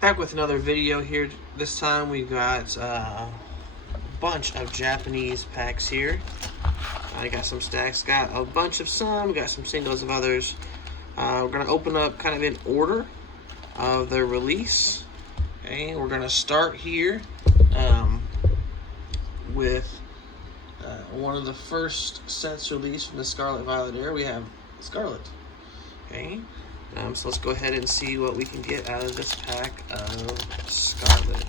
Back with another video here. This time we got a bunch of Japanese packs here. I got some stacks, got a bunch of some, got some singles of others. We're going to open up kind of in order of their release. Okay, we're going to start here with one of the first sets released from the Scarlet Violet era. We have Scarlet. Okay. So let's go ahead and see what we can get out of this pack of Scarlet.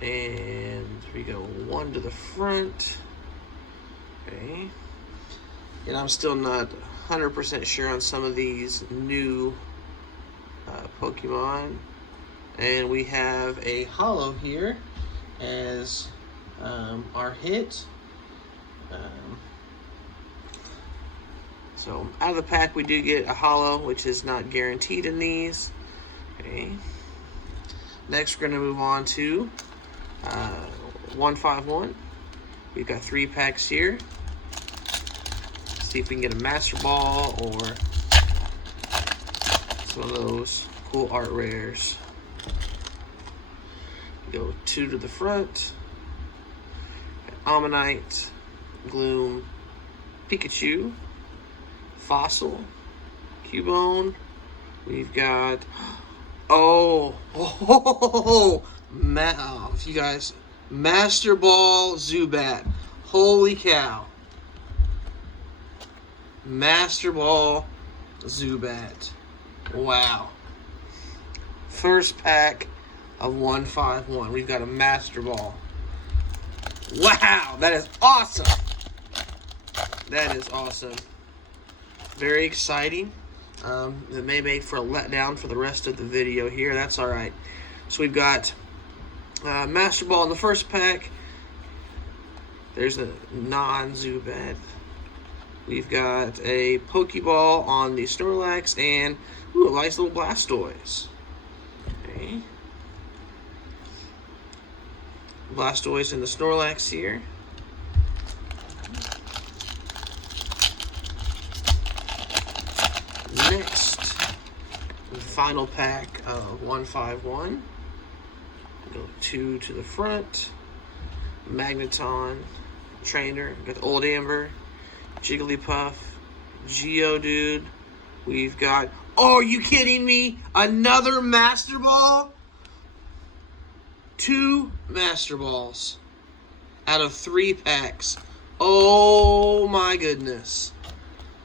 And we go one to the front. Okay. And I'm still not 100% sure on some of these new Pokemon. And we have a holo here as our hit. So out of the pack we do get a holo, which is not guaranteed in these. Okay. Next we're going to move on to 151. We've got 3 packs here. Let's see if we can get a Master Ball or some of those cool art rares. Go 2 to the front. Ammonite, Gloom, Pikachu, Fossil, Cubone. We've got you guys, Master Ball Zubat. Holy cow! Master Ball Zubat. Wow. First pack of 151. We've got a Master Ball. Wow, that is awesome. That is awesome. Very exciting. It may make for a letdown for the rest of the video here. That's all right. So we've got Master Ball in the first pack. There's a non-Zubat. We've got a Pokeball on the Snorlax and a nice little Blastoise. Okay. Blastoise and the Snorlax here. Next, the final pack of 151. Go 2 to the front. Magneton, Trainer. We've got the Old Amber, Jigglypuff, Geodude. We've got, oh, are you kidding me? Another Master Ball? 2 Master Balls out of 3 packs. Oh my goodness.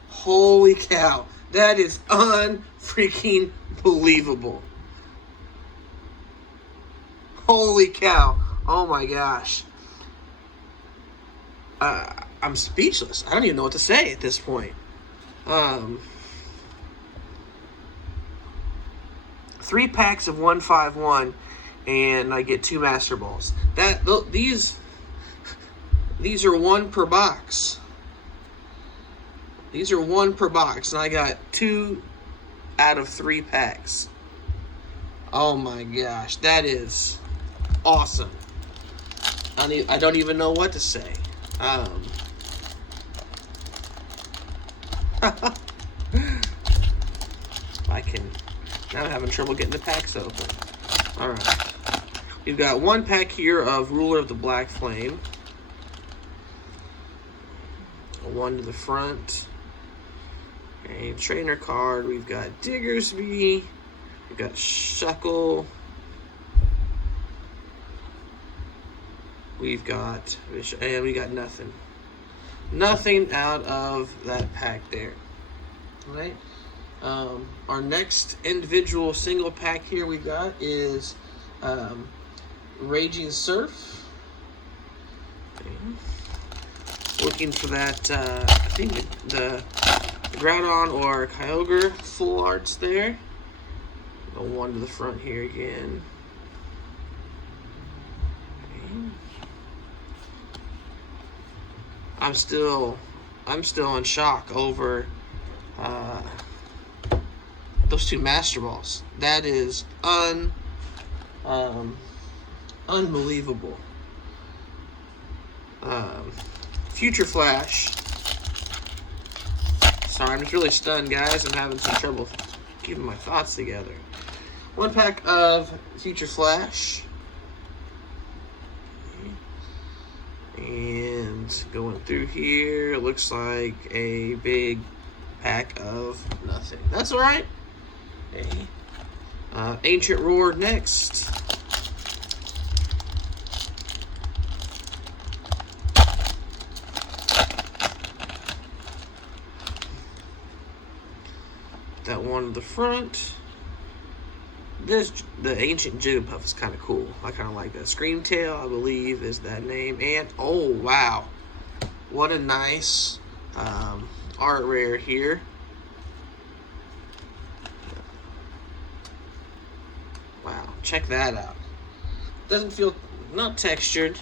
Holy cow. That is unfreaking believable. Holy cow. Oh my gosh. I'm speechless. I don't even know what to say at this point. 3 packs of 151. And I get 2 Master Balls. These are 1 per box. These are 1 per box, and I got 2 out of 3 packs. Oh my gosh, that is awesome. I don't even know what to say. Now I'm having trouble getting the packs open. All right. We've got 1 pack here of Ruler of the Black Flame. 1 to the front. A trainer card. We've got Diggersby. We've got Shuckle. We got nothing. Nothing out of that pack there. All right. Our next individual single pack here we got is Ragin Surf. Okay. Looking for that, I think the Groudon or Kyogre full arts there. Go 1 to the front here again. Okay. I'm still in shock over those 2 Master Balls. That is unbelievable. Future Flash, Sorry, I'm just really stunned, guys. I'm having some trouble keeping my thoughts together. One pack of Future Flash. And going through here, it looks like a big pack of nothing. That's all right. Okay. Ancient Roar next. That one at the front. The Ancient Jigglypuff is kind of cool. I kind of like that. Screamtail, I believe, is that name. And, oh, wow. What a nice art rare here. Wow, check that out. Doesn't feel, not textured.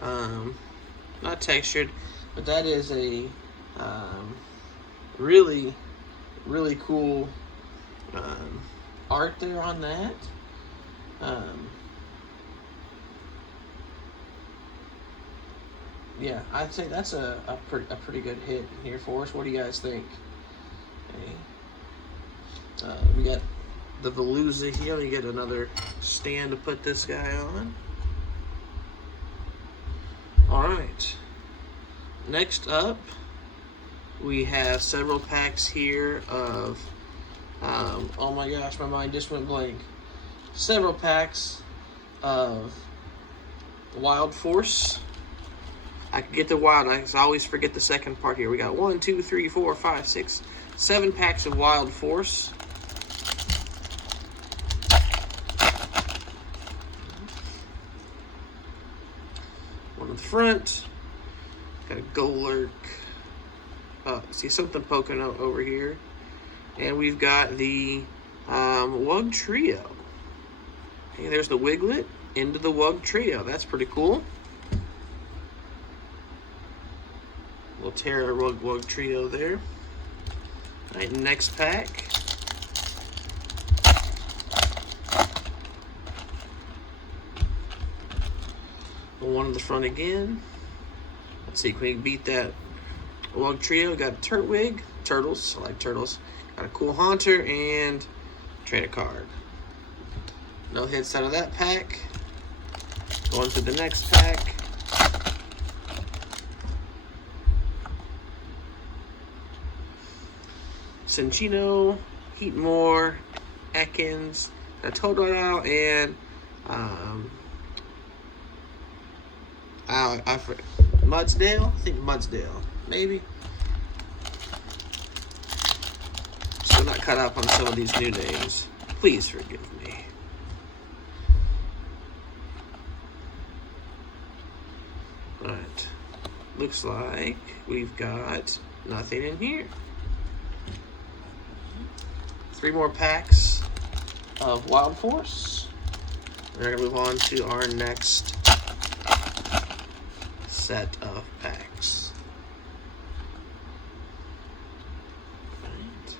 Not textured, but that is a really, really cool art there on that. Yeah, I'd say that's a pretty good hit here for us. What do you guys think? Okay. We got the Veluza here. You get another stand to put this guy on. All right. Next up, we have several packs here of oh my gosh, my mind just went blank. Several packs of Wild Force. I can get the Wild, I always forget the second part here. We got 1, 2, 3, 4, 5, 6, 7 packs of Wild Force. One in the front. Got a Golurk. See something poking out over here. And we've got the Wug Trio. Hey, there's the Wiglet into the Wug Trio. That's pretty cool. Little Terra Wug Trio there. All right, next pack. One in the front again. Let's see, can we beat that Wug Trio? Got a Turtwig. Turtles. I like turtles. Got a cool Haunter and trade a card. No hits out of that pack. Going to the next pack. Cinchino, Heatmore, Ekans, a Totodile, and I forget. Mudsdale? I think Mudsdale. Maybe. Still not caught up on some of these new names. Please forgive me. Alright. Looks like we've got nothing in here. 3 more packs of Wild Force. We're going to move on to our next set of packs. Right.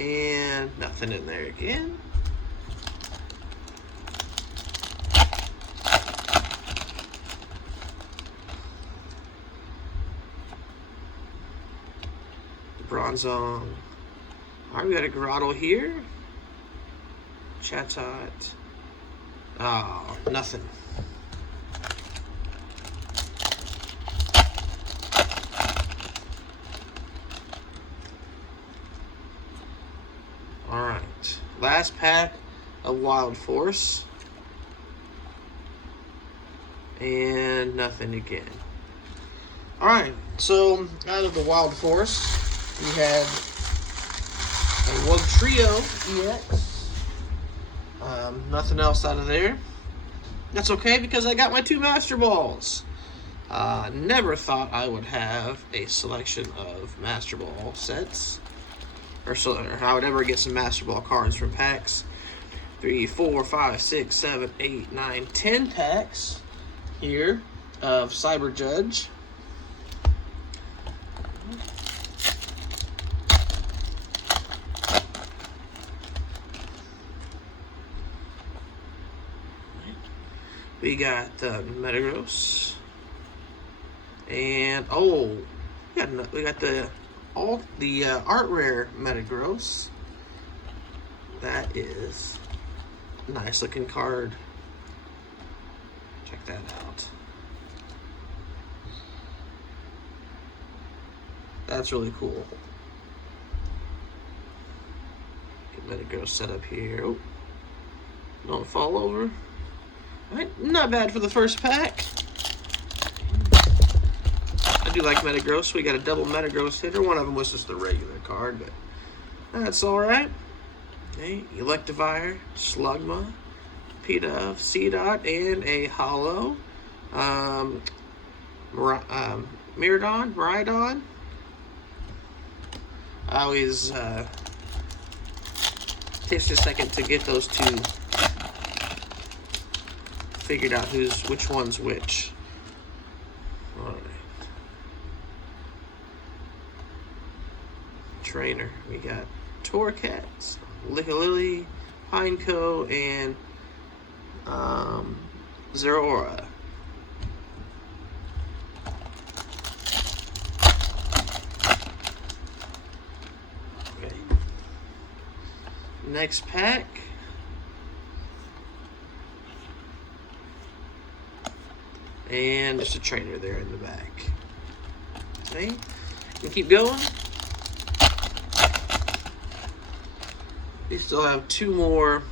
And nothing in there again. Bronzong. Alright, we got a Grotto here. Chatot. Oh, nothing. Alright. Last pack of Wild Force. And nothing again. Alright, so out of the Wild Force, we had a Wug Trio EX. Nothing else out of there. That's okay because I got my 2 Master Balls. Never thought I would have a selection of Master Ball sets. Or I would ever get some Master Ball cards from packs. 3, 4, 5, 6, 7, 8, 9, 10 packs here of Cyber Judge. We got Metagross, And oh, we got the art rare Metagross. That is a nice looking card. Check that out. That's really cool. Get Metagross set up here. Oh, don't fall over. Alright, not bad for the first pack. I do like Metagross. We got a double Metagross hitter. One of them was just the regular card, but that's alright. Okay, Electivire, Slugma, Pidove, Seedot, and a hollow. Miraidon. I always takes a second to get those two figured out which one's which. Alright. Trainer. We got Torcats, Lickalily, Pineco, and Zeraora. Okay. Next pack. And just a trainer there in the back. Okay. We keep going. We still have two more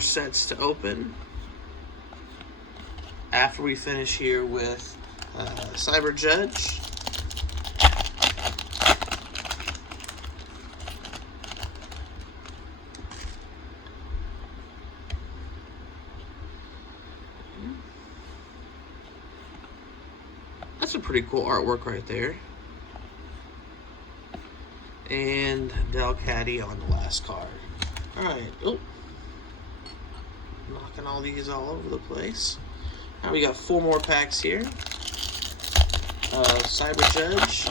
sets to open after we finish here with Cyber Judge. That's a pretty cool artwork right there. And Delcatty on the last card. Alright. Oh. Knocking all these all over the place. Now we got 4 more packs here. Cyber Judge.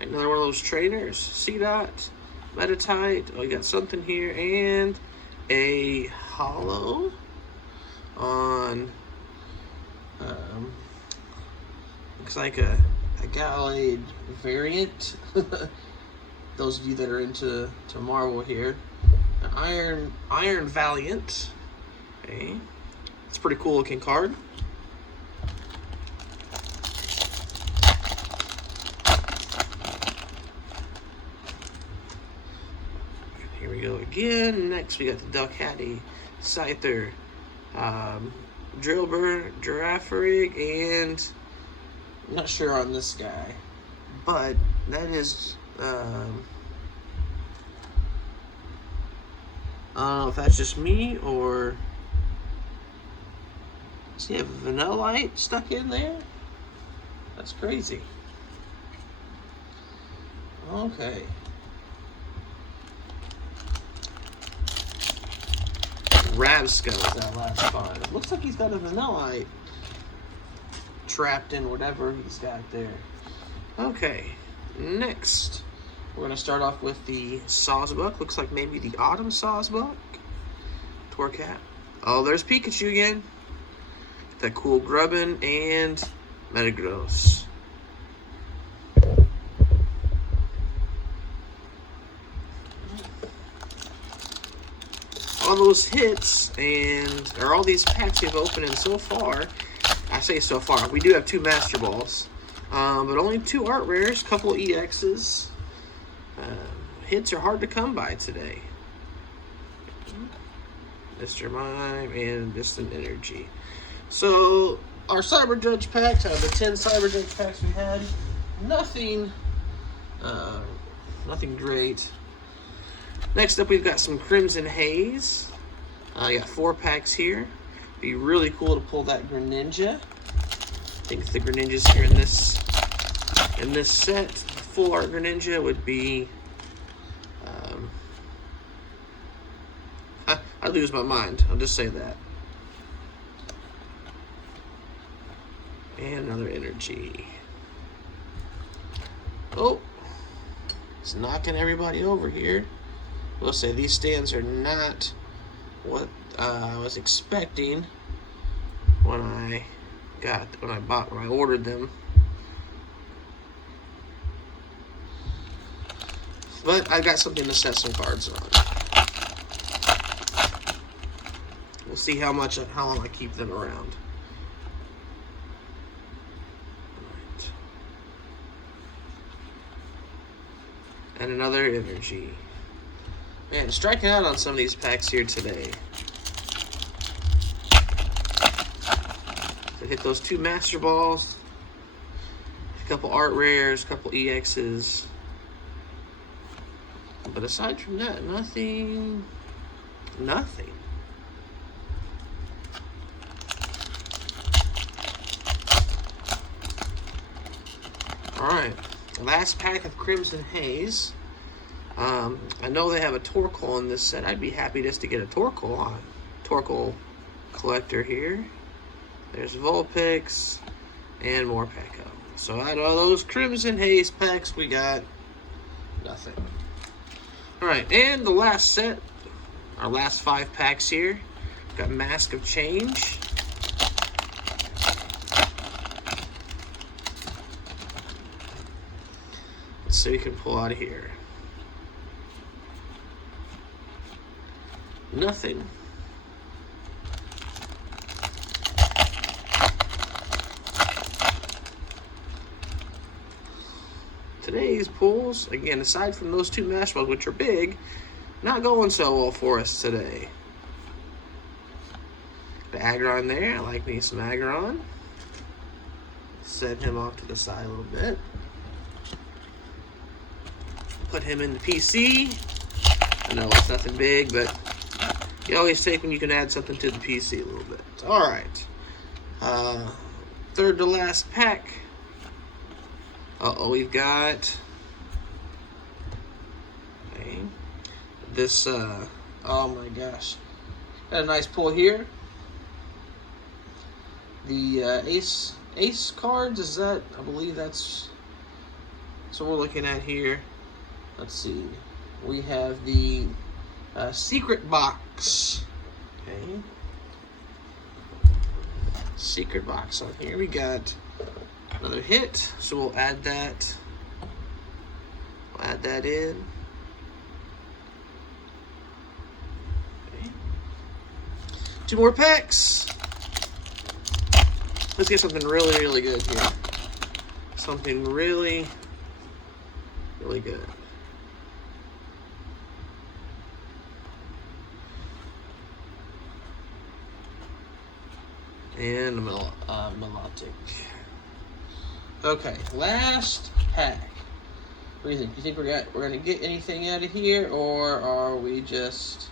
Another one of those trainers. Seedot. Metatite. Oh, we got something here. And a hollow on looks like a Gallade variant. Those of you that are into Marvel here. An Iron Valiant. Okay. It's a pretty cool looking card. Here we go again. Next we got the Delcatty, Scyther, Drillbur, Girafarig, and I'm not sure on this guy, but that is I don't know if that's just me or does he have Vanillite stuck in there? That's crazy. Okay. Rabsco is that last card. It looks like he's got a Vanillite trapped in whatever he's got there. Okay, next we're going to start off with the Sawsbuck. Looks like maybe the Autumn Sawsbuck. Torcat. Oh, there's Pikachu again. That cool Grubbin and Metagross. All those hits or all these packs we've opened in so far, I say so far, we do have 2 Master Balls, but only 2 Art Rares, couple EXs. Hits are hard to come by today. Mr. Mime and Distant Energy. So, our Cyber Judge packs, out of the 10 Cyber Judge packs we had, nothing great. Next up, we've got some Crimson Haze. I got 4 packs here. Be really cool to pull that Greninja. I think the Greninjas here in this set, full art Greninja would be. I lose my mind. I'll just say that. And another energy. Oh, it's knocking everybody over here. We'll say these stands are not what I was expecting when I ordered them. But I got something to set some cards on. We'll see how long I keep them around. Right. And another energy. Man, striking out on some of these packs here today. So hit those 2 Master Balls, a couple Art Rares, a couple EXs. But aside from that, nothing. Alright, last pack of Crimson Haze. I know they have a Torkoal in this set. I'd be happy just to get a Torkoal collector here. There's Vulpix and more Peko. So out of those Crimson Haze packs, we got nothing. Alright, and the last set, our last 5 packs here. Got Mask of Change. Let's see what we can pull out of here. Nothing. Today's pulls, again, aside from those 2 Mash Balls, which are big, not going so well for us today. The Aggron there, I like me some Aggron. Set him off to the side a little bit. Put him in the PC. I know it's nothing big, but you always take when you can add something to the PC a little bit. Alright. Third to last pack. We've got this, oh my gosh. Got a nice pull here. The Ace cards, I believe that's what we're looking at here. Let's see. We have the Secret Box. Okay. Secret Box on here. We got another hit, so we'll add that. We'll add that in. Okay. 2 more packs. Let's get something really, really good here. Something really, really good. And a Melodic. Okay, last pack. What do you think? Do you think we're gonna get anything out of here, or are we just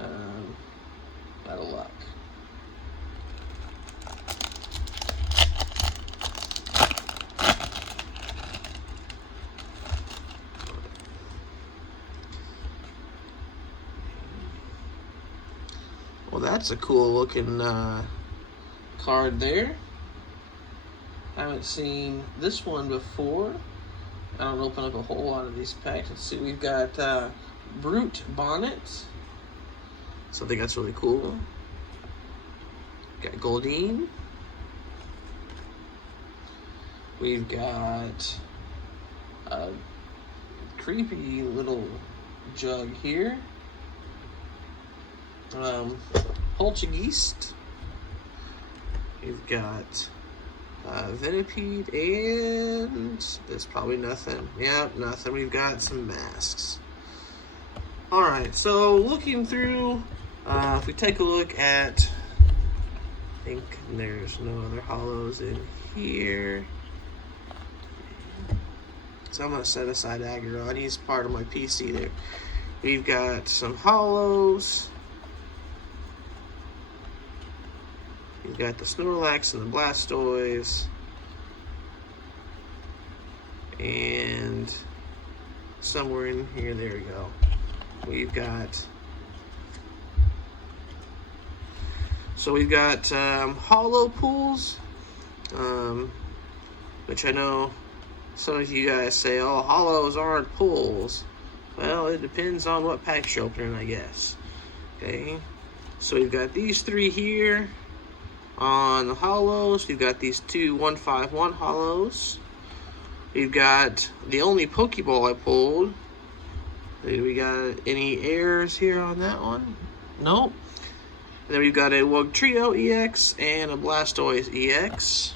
out of luck? Well, that's a cool looking card there. I haven't seen this one before. I don't open up a whole lot of these packs. Let's see, we've got Brute Bonnet. So I think that's really cool. Got Goldeen. We've got a creepy little jug here. Poltergeist. We've got Venipede, and there's probably nothing. Yep, nothing. We've got some masks. Alright, so looking through, if we take a look at, I think there's no other hollows in here. So I'm going to set aside Aggron. He's part of my PC there. We've got some hollows. We've got the Snorlax and the Blastoise. And somewhere in here, there we go. We've got, so we've got hollow pools, which I know some of you guys say, oh, hollows aren't pools. Well, it depends on what packs you're opening, I guess. Okay, so we've got these 3 here on the hollows. We've got these 2 151 hollows. We've got the only Pokeball I pulled. We got any errors here on that one? Nope. And then we've got a Wugtrio EX and a Blastoise EX.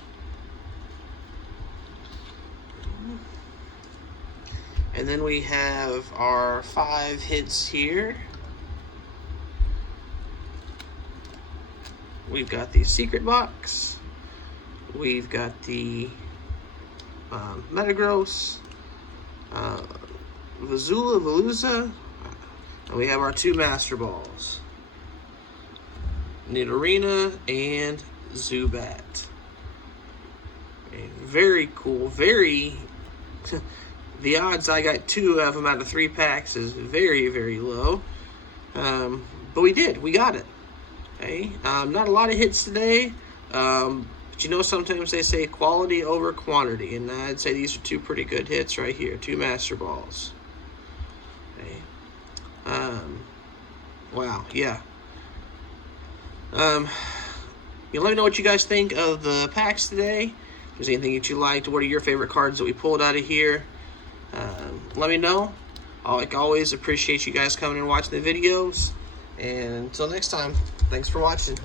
And then we have our 5 hits here. We've got the Secret Box. We've got the Metagross, Veluza, and we have our 2 Master Balls. Nidorina and Zubat. Okay, very cool. Very. The odds I got 2 of them out of 3 packs is very, very low. But we did. We got it. Okay. Not a lot of hits today. But you know, sometimes they say quality over quantity. And I'd say these are 2 pretty good hits right here. 2 Master Balls. Okay. Wow. Yeah. You let me know what you guys think of the packs today. If there's anything that you liked, what are your favorite cards that we pulled out of here? Let me know. I, like always, appreciate you guys coming and watching the videos. And until next time, thanks for watching.